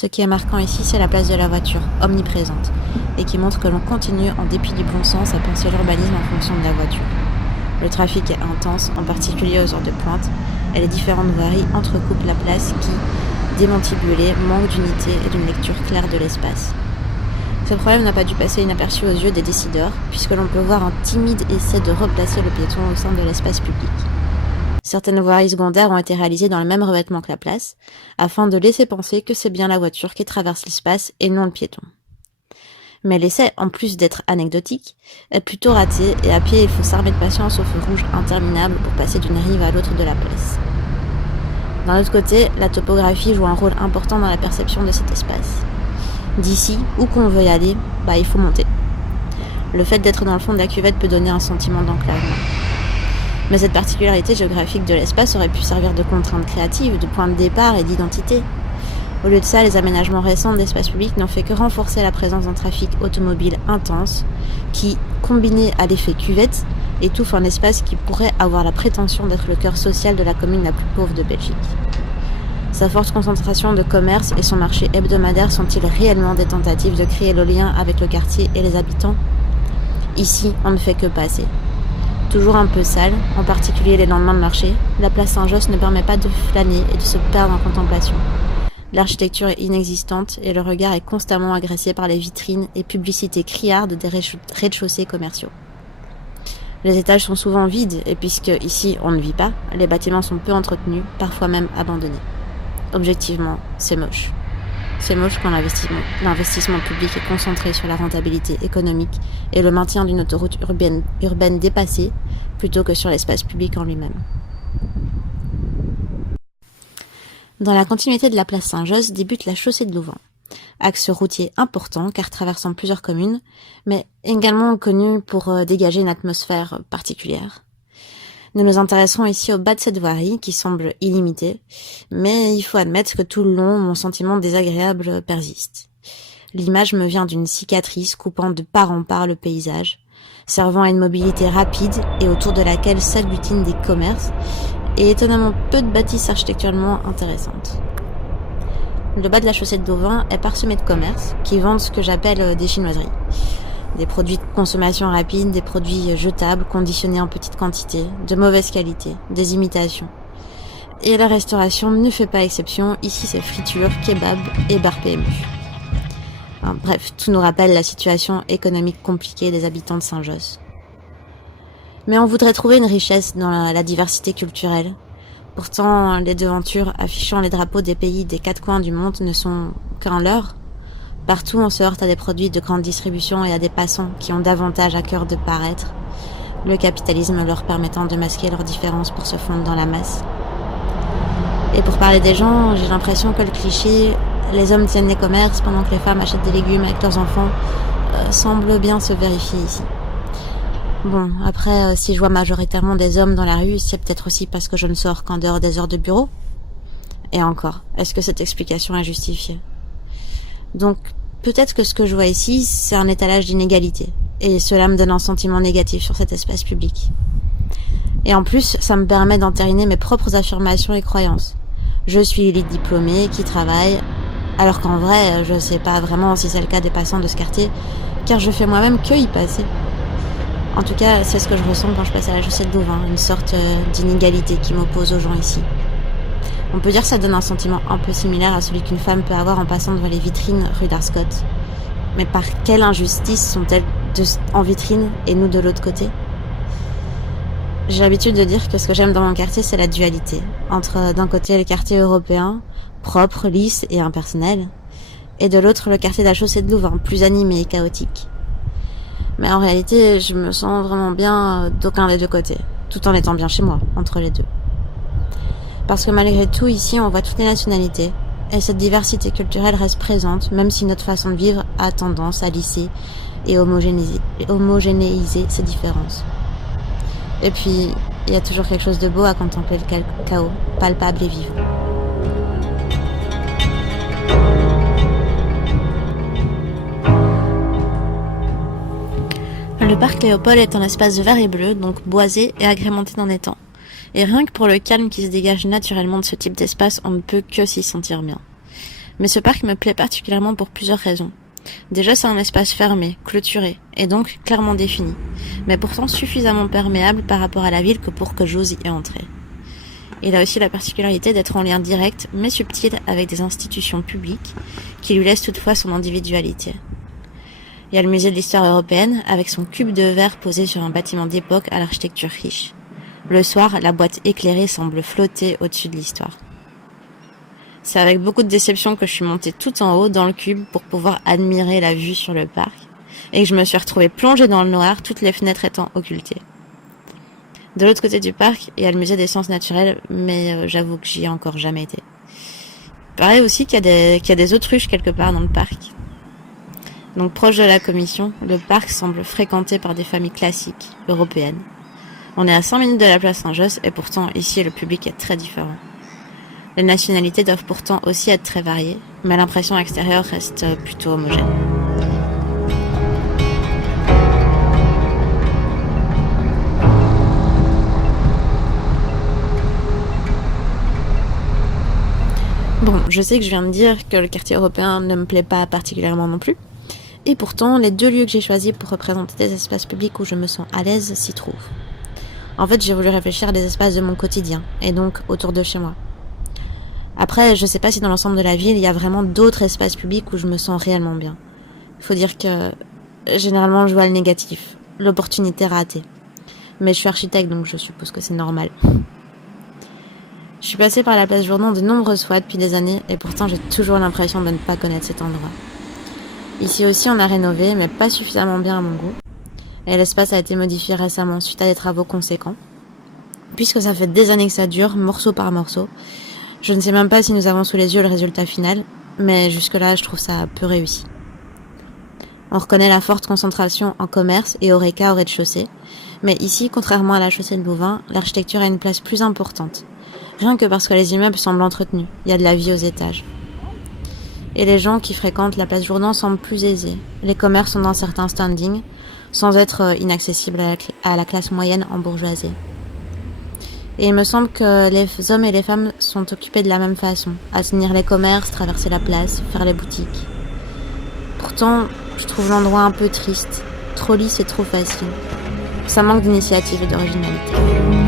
Ce qui est marquant ici, c'est la place de la voiture, omniprésente, et qui montre que l'on continue, en dépit du bon sens, à penser l'urbanisme en fonction de la voiture. Le trafic est intense, en particulier aux heures de pointe, et les différentes voiries entrecoupent la place qui, démantibulée, manque d'unité et d'une lecture claire de l'espace. Ce problème n'a pas dû passer inaperçu aux yeux des décideurs, puisque l'on peut voir un timide essai de replacer le piéton au sein de l'espace public. Certaines voiries secondaires ont été réalisées dans le même revêtement que la place, afin de laisser penser que c'est bien la voiture qui traverse l'espace et non le piéton. Mais l'essai, en plus d'être anecdotique, est plutôt raté et à pied il faut s'armer de patience au feu rouge interminable pour passer d'une rive à l'autre de la place. D'un autre côté, la topographie joue un rôle important dans la perception de cet espace. D'ici, où qu'on veuille aller, il faut monter. Le fait d'être dans le fond de la cuvette peut donner un sentiment d'enclavement. Mais cette particularité géographique de l'espace aurait pu servir de contrainte créative, de point de départ et d'identité. Au lieu de ça, les aménagements récents de l'espace public n'ont fait que renforcer la présence d'un trafic automobile intense qui, combiné à l'effet cuvette, étouffe un espace qui pourrait avoir la prétention d'être le cœur social de la commune la plus pauvre de Belgique. Sa forte concentration de commerce et son marché hebdomadaire sont-ils réellement des tentatives de créer le lien avec le quartier et les habitants ? Ici, on ne fait que passer. Toujours un peu sale, en particulier les lendemains de marché, la place Saint-Josse ne permet pas de flâner et de se perdre en contemplation. L'architecture est inexistante et le regard est constamment agressé par les vitrines et publicités criardes des rez-de-chaussée commerciaux. Les étages sont souvent vides et puisque ici on ne vit pas, les bâtiments sont peu entretenus, parfois même abandonnés. Objectivement, c'est moche. C'est moche quand l'investissement public est concentré sur la rentabilité économique et le maintien d'une autoroute urbaine dépassée plutôt que sur l'espace public en lui-même. Dans la continuité de la place Saint-Josse débute la chaussée de Louvain, axe routier important car traversant plusieurs communes, mais également connu pour dégager une atmosphère particulière. Nous nous intéresserons ici au bas de cette voirie qui semble illimitée, mais il faut admettre que tout le long, mon sentiment désagréable persiste. L'image me vient d'une cicatrice coupant de part en part le paysage, servant à une mobilité rapide et autour de laquelle s'agglutinent des commerces et étonnamment peu de bâtisses architecturalement intéressantes. Le bas de la chaussée de Louvain est parsemé de commerces qui vendent ce que j'appelle des chinoiseries. Des produits de consommation rapide, des produits jetables, conditionnés en petite quantité, de mauvaise qualité, des imitations. Et la restauration ne fait pas exception, ici c'est friture, kebab et bar PMU. Bref, tout nous rappelle la situation économique compliquée des habitants de Saint-Josse. Mais on voudrait trouver une richesse dans la diversité culturelle. Pourtant, les devantures affichant les drapeaux des pays des quatre coins du monde ne sont qu'un leurre. Partout, on se heurte à des produits de grande distribution et à des passants qui ont davantage à cœur de paraître, le capitalisme leur permettant de masquer leurs différences pour se fondre dans la masse. Et pour parler des gens, j'ai l'impression que le cliché « les hommes tiennent les commerces pendant que les femmes achètent des légumes avec leurs enfants » semble bien se vérifier ici. Bon, après, si je vois majoritairement des hommes dans la rue, c'est peut-être aussi parce que je ne sors qu'en dehors des heures de bureau. Et encore, est-ce que cette explication est justifiée ? Donc, peut-être que ce que je vois ici, c'est un étalage d'inégalités. Et cela me donne un sentiment négatif sur cet espace public. Et en plus, ça me permet d'entériner mes propres affirmations et croyances. Je suis élite diplômée, qui travaille, alors qu'en vrai, je sais pas vraiment si c'est le cas des passants de ce quartier, car je fais moi-même que y passer. En tout cas, c'est ce que je ressens quand je passe à la chaussée de Louvain, une sorte d'inégalité qui m'oppose aux gens ici. On peut dire que ça donne un sentiment un peu similaire à celui qu'une femme peut avoir en passant devant les vitrines rue d'Arscott. Mais par quelle injustice sont-elles en vitrine et nous de l'autre côté ? J'ai l'habitude de dire que ce que j'aime dans mon quartier, c'est la dualité. Entre d'un côté le quartier européen, propre, lisse et impersonnel, et de l'autre le quartier de la chaussée de Louvain, plus animé et chaotique. Mais en réalité, je me sens vraiment bien d'aucun des deux côtés, tout en étant bien chez moi, entre les deux. Parce que malgré tout, ici, on voit toutes les nationalités, et cette diversité culturelle reste présente, même si notre façon de vivre a tendance à lisser et homogénéiser ces différences. Et puis, il y a toujours quelque chose de beau à contempler le chaos, palpable et vivant. Le parc Léopold est un espace vert et bleu, donc boisé et agrémenté d'un étang. Et rien que pour le calme qui se dégage naturellement de ce type d'espace, on ne peut que s'y sentir bien. Mais ce parc me plaît particulièrement pour plusieurs raisons. Déjà, c'est un espace fermé, clôturé, et donc clairement défini, mais pourtant suffisamment perméable par rapport à la ville que pour que j'ose y entrer. Il a aussi la particularité d'être en lien direct, mais subtil, avec des institutions publiques, qui lui laissent toutefois son individualité. Il y a le musée de l'histoire européenne, avec son cube de verre posé sur un bâtiment d'époque à l'architecture riche. Le soir, la boîte éclairée semble flotter au-dessus de l'histoire. C'est avec beaucoup de déception que je suis montée tout en haut dans le cube pour pouvoir admirer la vue sur le parc, et que je me suis retrouvée plongée dans le noir, toutes les fenêtres étant occultées. De l'autre côté du parc, il y a le musée des sciences naturelles, mais j'avoue que j'y ai encore jamais été. Il paraît aussi qu'il y a des autruches quelque part dans le parc. Donc proche de la commission, le parc semble fréquenté par des familles classiques, européennes. On est à 5 minutes de la place Saint-Josse et pourtant ici le public est très différent. Les nationalités doivent pourtant aussi être très variées, mais l'impression extérieure reste plutôt homogène. Bon, je sais que je viens de dire que le quartier européen ne me plaît pas particulièrement non plus, et pourtant les 2 lieux que j'ai choisis pour représenter des espaces publics où je me sens à l'aise s'y trouvent. En fait, j'ai voulu réfléchir à des espaces de mon quotidien, et donc autour de chez moi. Après, je sais pas si dans l'ensemble de la ville, il y a vraiment d'autres espaces publics où je me sens réellement bien. Il faut dire que, généralement, je vois le négatif, l'opportunité ratée. Mais je suis architecte, donc je suppose que c'est normal. Je suis passée par la place Jourdan de nombreuses fois depuis des années, et pourtant j'ai toujours l'impression de ne pas connaître cet endroit. Ici aussi, on a rénové, mais pas suffisamment bien à mon goût. Et l'espace a été modifié récemment suite à des travaux conséquents. Puisque ça fait des années que ça dure, morceau par morceau, je ne sais même pas si nous avons sous les yeux le résultat final, mais jusque-là, je trouve ça peu réussi. On reconnaît la forte concentration en commerce et horeca au rez-de-chaussée, mais ici, contrairement à la chaussée de Louvain, l'architecture a une place plus importante. Rien que parce que les immeubles semblent entretenus, il y a de la vie aux étages. Et les gens qui fréquentent la place Jourdan semblent plus aisés. Les commerces sont dans certains standings, sans être inaccessibles à la classe moyenne en bourgeoisie. Et il me semble que les hommes et les femmes sont occupés de la même façon, à tenir les commerces, traverser la place, faire les boutiques. Pourtant, je trouve l'endroit un peu triste, trop lisse et trop facile. Ça manque d'initiative et d'originalité.